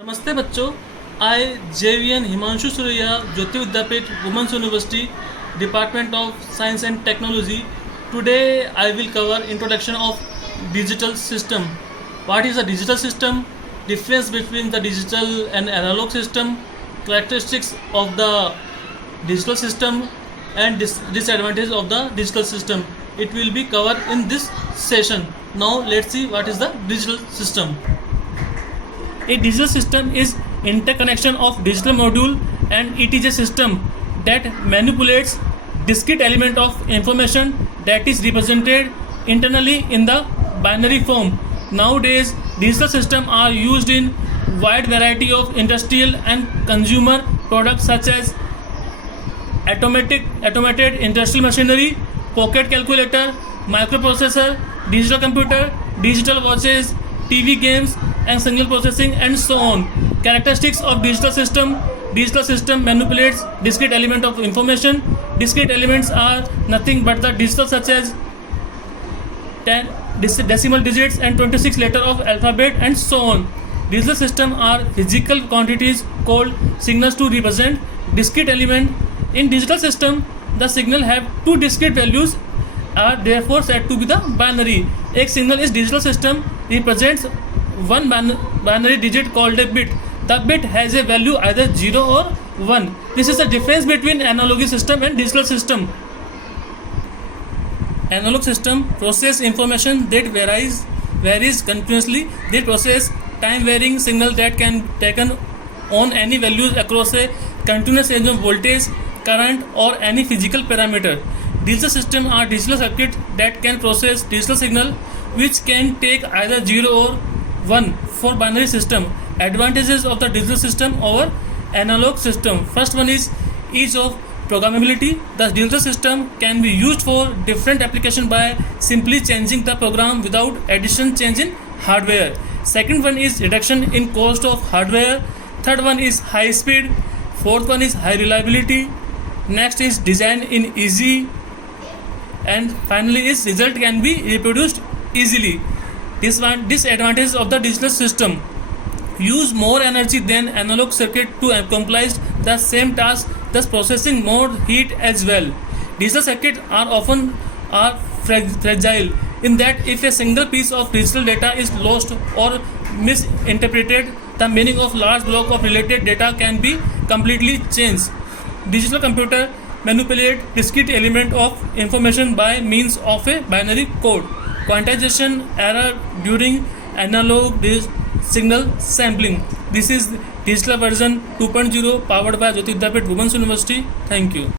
नमस्ते बच्चों, I JVN Himanshu Suraiya, Jyoti Vidyapeeth women's university, department of science and technology. Today I will cover introduction of digital system. What is a digital system? Difference between the digital and analog system, characteristics of the digital system, and disadvantage of the digital system. It will be covered in this session. Now let's see what is the digital system. A digital system is interconnection of digital module, and it is a system that manipulates discrete element of information that is represented internally in the binary form. Nowadays, digital systems are used in wide variety of industrial and consumer products such as automated industrial machinery, pocket calculator, microprocessor, digital computer, digital watches, TV games, and signal processing, and so on. Characteristics of digital system. Digital system manipulates discrete element of information. Discrete elements are nothing but the digital such as 10 decimal digits and 26 letter of alphabet, and so on. Digital system are physical quantities called signals to represent discrete element. In digital system, the signal have two discrete values, are therefore said to be the binary. एक signal is digital system represents one binary digit called a bit. The bit has a value either 0 or 1. This is the difference between analog system and digital system. Analog system process information that varies continuously. They process time varying signal that can taken on any values across a continuous range of voltage, current, or any physical parameter. Digital system are digital circuit that can process digital signal which can take either 0 or 1 for binary system. Advantages of the digital system over analog system. First one is ease of programmability. The digital system can be used for different application by simply changing the program without addition change in hardware. Second one is reduction in cost of hardware. Third one is high speed. Fourth one is high reliability. Next is design in easy, and finally is result can be reproduced easily. Disadvantages of the digital system: use more energy than analog circuit to accomplish the same task, thus processing more heat as well. Digital circuits are often fragile in that if a single piece of digital data is lost or misinterpreted, the meaning of large block of related data can be completely changed. Digital computer manipulate discrete element of information by means of a binary code. Quantization error during analog signal sampling. This is digital version 2.0 powered by Jyoti Vidyapith Women's University. Thank you.